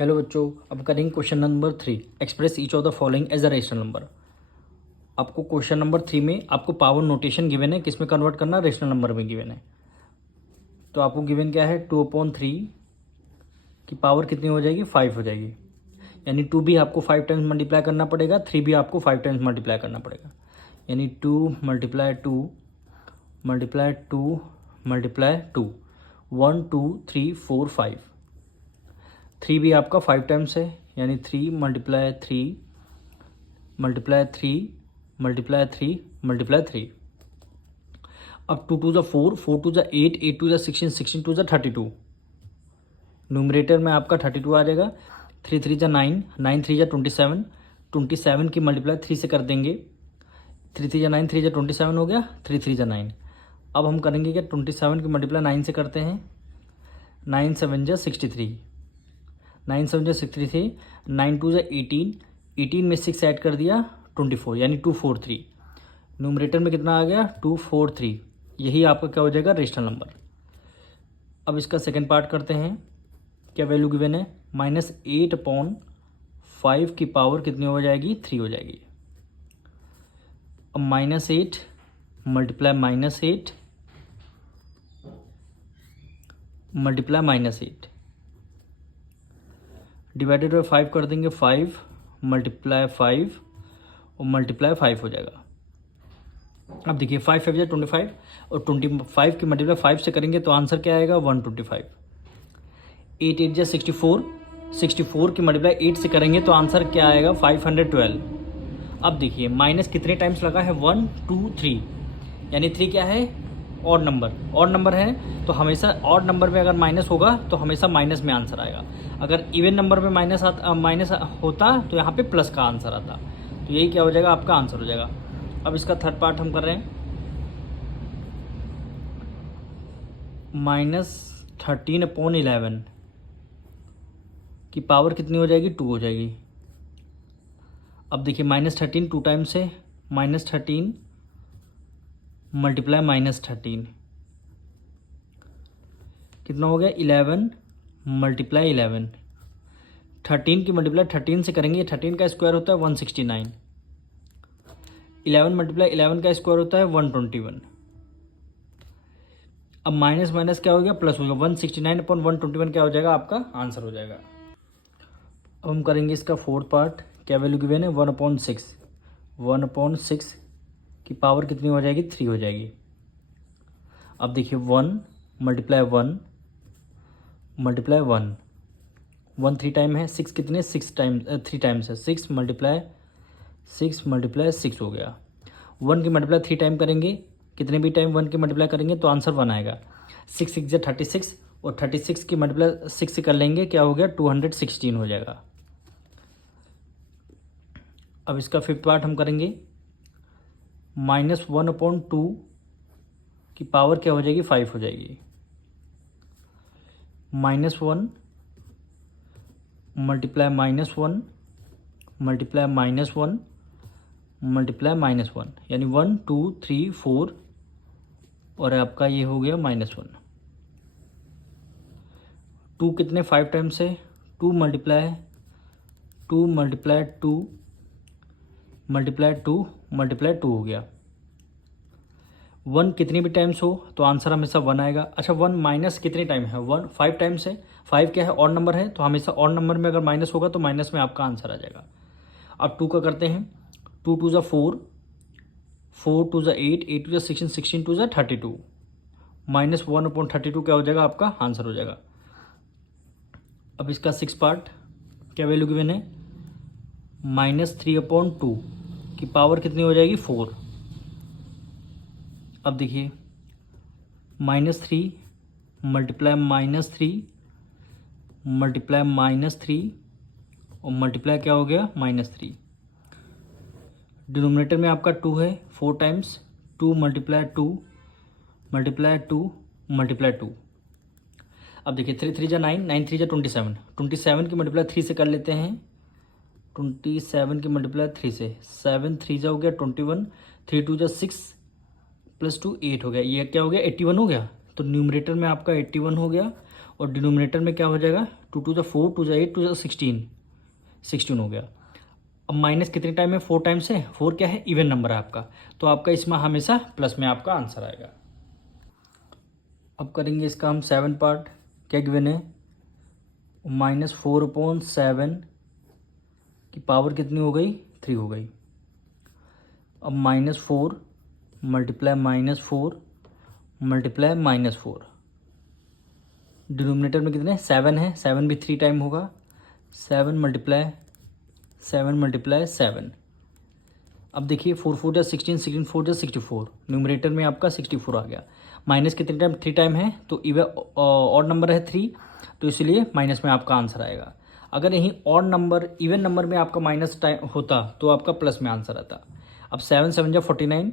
Hello बच्चों, अब करेंगे question number 3। Express each of the following as a rational number. आपको क्वेश्चन नंबर 3 में आपको पावर नोटेशन गिवन है, किस में कन्वर्ट करना, रेशनल नंबर में गिवन है। तो आपको गिवन क्या है, 2/3 की पावर कितनी हो जाएगी, 5 हो जाएगी। यानी 2 भी आपको 5 टाइम्स मल्टीप्लाई करना पड़ेगा, 3 भी आपको 5 टाइम्स मल्टीप्लाई करना पड़ेगा। यानी 2 × 2 × 2 × 2 1 2 3 4 5। 3 भी आपका 5 टाइम्स है, यानी 3 × 3 × 3 × 3 × 3। अब 2 2 4, 4 2 8, 8 2 16, 16 2 32। न्यूमरेटर में आपका 32 आ जाएगा। 3 3 9, 9 3 27, 27 की मल्टीप्लाई 3 से कर देंगे। 3 3 9, 3 27 हो गया, 3 3 9। अब हम करेंगे क्या, 27 की मल्टीप्लाई 9 से करते हैं। 9 7 63, 9 7 63, 9 2 18, 18 में 6 ऐड कर दिया 24, यानी 243। न्यूमरेटर में कितना आ गया, 243। यही आपका क्या हो जाएगा, रेशनल नंबर। अब इसका सेकंड पार्ट करते हैं। क्या वैल्यू गिवन है, -8/5 की पावर कितनी हो जाएगी, 3 हो जाएगी। अब -8 मल्टीप्लाई -8 मल्टीप्लाई -8 डिवाइडेड बाई 5 कर देंगे। 5 × 5 और मल्टीप्लाई 5 हो जाएगा। अब देखिए 5 5 25 और 25 की मल्टीप्लाई 5 से करेंगे तो आंसर क्या आएगा, 125। 8 8 64, 64 की मल्टीप्लाई 8 से करेंगे तो आंसर क्या आएगा, 512। अब देखिए माइनस कितने टाइम्स लगा है, 1 2 3, यानी 3 क्या है, ऑड नंबर। ऑड नंबर है तो हमेशा ऑड नंबर में अगर माइनस होगा तो हमेशा माइनस में आंसर आएगा। अगर इवन नंबर में माइनस होता तो यहाँ पे प्लस का आंसर आता। तो यही क्या हो जाएगा, आपका आंसर हो जाएगा। अब इसका थर्ड पार्ट हम कर रहे हैं। -13/11 की पावर कितनी हो जाएगी, 2 हो जाएगी। अब देखिए -13 2 टाइम्स है, -13 मल्टीप्लाई -13 कितना हो गया, 11 मल्टीप्लाई 11। 13 की मल्टीप्लाई 13 से करेंगे, 13 का स्क्वायर होता है 169। 11 मल्टीप्लाई 11 का स्क्वायर होता है 121। अब माइनस माइनस क्या हो गया, प्लस हो गया। 169/121 क्या हो जाएगा, आपका आंसर हो जाएगा। अब हम करेंगे इसका फोर्थ पार्ट। क्या वैल्यू गिवन है, 1/6। 1/6 की पावर कितनी हो जाएगी, 3 हो जाएगी। अब देखिए 1 × 1 × 1, 1 3 टाइम है, 6 कितने, 6 टाइम 3 टाइम्स है। 6 × 6 हो गया। 1 की मल्टीप्लाई 3 टाइम करेंगे, कितने भी टाइम 1 की मल्टीप्लाई करेंगे तो आंसर 1 आएगा। 6 6 36 और 36 की मल्टीप्लाई 6 से कर लेंगे, क्या हो गया, 216 हो जाएगा। अब इसका फिफ्थ पार्ट हम करेंगे। -1/2 की पावर क्या हो जाएगी, 5 हो जाएगी। -1 मल्टीप्लाई -1 मल्टीप्लाई -1 मल्टीप्लाई -1, यानी 1 2 3 4 और आपका ये हो गया -1। 2 कितने 5 टाइम्स है, 2 × 2 × 2 × 2 × 2 हो गया। 1 कितनी भी टाइम्स हो तो आंसर हमेशा 1 आएगा। अच्छा 1 माइनस कितने टाइम है, 1 5 टाइम्स है। 5 क्या है, ऑड नंबर है, तो हमेशा ऑड नंबर में अगर माइनस होगा तो माइनस में आपका आंसर आ जाएगा। अब 2 का करते हैं। 2 2 4, 4 2 8, 8 2 16, 16 2 32। -1/32 क्या हो जाएगा, आपका आंसर हो जाएगा। अब इसका सिक्स पार्ट। क्या वैल्यू गिवन है, -3/2 की पावर कितनी हो जाएगी, 4। अब देखिए -3 मल्टीप्लाई -3 मल्टीप्लाई -3 और मल्टीप्लाई क्या हो गया, -3। डिनोमिनेटर में आपका 2 है 4 टाइम्स। 2 × 2 multiply 2 multiply 2। अब देखिए 3 3 9, 9 3 27। 27 की मल्टीप्लाई 3 से कर लेते हैं। 27 की मल्टीप्लाई 3 से, 7 3 हो गया 21, 3 2 6 +2 8 हो गया। ये क्या हो गया, 81 हो गया। तो न्यूमरेटर में आपका 81 हो गया और डिनोमिनेटर में क्या हो जाएगा, 2 टू द 4, 2 द 8, 2 द 16 हो गया। अब माइनस कितने टाइम है, 4 टाइम्स है, 4 क्या है, इवन नंबर है आपका, तो आपका इसमें हमेशा प्लस में आपका आंसर आएगा। अब करेंगे इसका हम 7 पार्ट। क्या गिवन है, -4/7 की पावर कितनी हो गई, 3 हो गई। अब -4 मल्टीप्लाई -4 मल्टीप्लाई -4, डिनोमिनेटर में कितने 7 है, 7 भी 3 टाइम होगा, 7 मल्टीप्लाई 7। अब देखिए 4 4 जा 16, 16 4 जा 64, न्यूमरेटर में आपका 64 आ गया। माइनस कितने टाइम, 3 टाइम है, तो इवन ऑड नंबर है 3, तो इसलिए माइनस में आपका आंसर आएगा। अगर यहीं ऑड नंबर इवन नंबर में आपका माइनस टाइम होता तो आपका प्लस में आंसर आता। अब 7 7 जा 49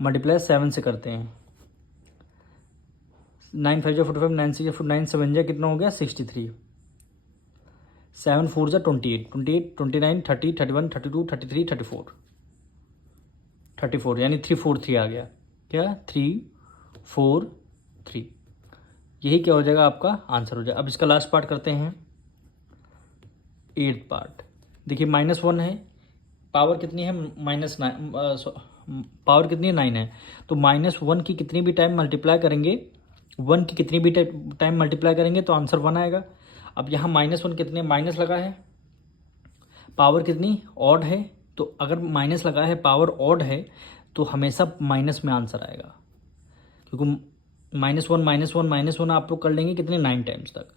मल्टीप्लाई 7 से करते हैं, 9 5 जा 45, 9 6 जा 9 7 जा कितना हो गया 63, 7 4 जा 28, 28 29 30 31 32 33 34 यानी 3 4 3 आ गया। क्या 3 4 3, यही क्या हो जाएगा आपका आंसर हो जाएगा। अब इसका लास्ट पार्ट करते हैं, 8th पार्ट। देखिए -1 है, पावर कितनी है, -9, पावर कितनी है 9 है, तो -1 की कितनी भी टाइम मल्टीप्लाई करेंगे, 1 की कितनी भी टाइम मल्टीप्लाई करेंगे तो आंसर 1 आएगा। अब यहाँ -1 कितने माइनस लगा है, पावर कितनी ऑड है, तो अगर माइनस लगा है पावर ऑड है तो हमेशा माइनस में आंसर आएगा, क्योंकि -1 आप लोग कर लेंगे कितने 9 टाइम्स तक।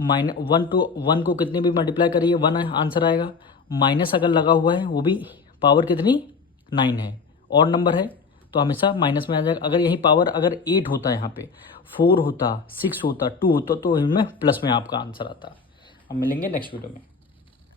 -1 to 1 को कितने भी मल्टीप्लाई करिए 1 आंसर आएगा। माइनस अगर लगा हुआ है वो भी पावर कितनी 9 है, ऑड नंबर है, तो हमेशा माइनस में आ जाएगा। अगर यही पावर अगर 8 होता, यहाँ पे 4 होता, 6 होता, 2 होता, तो इनमें प्लस में आपका आंसर आता। हम मिलेंगे नेक्स्ट वीडियो में।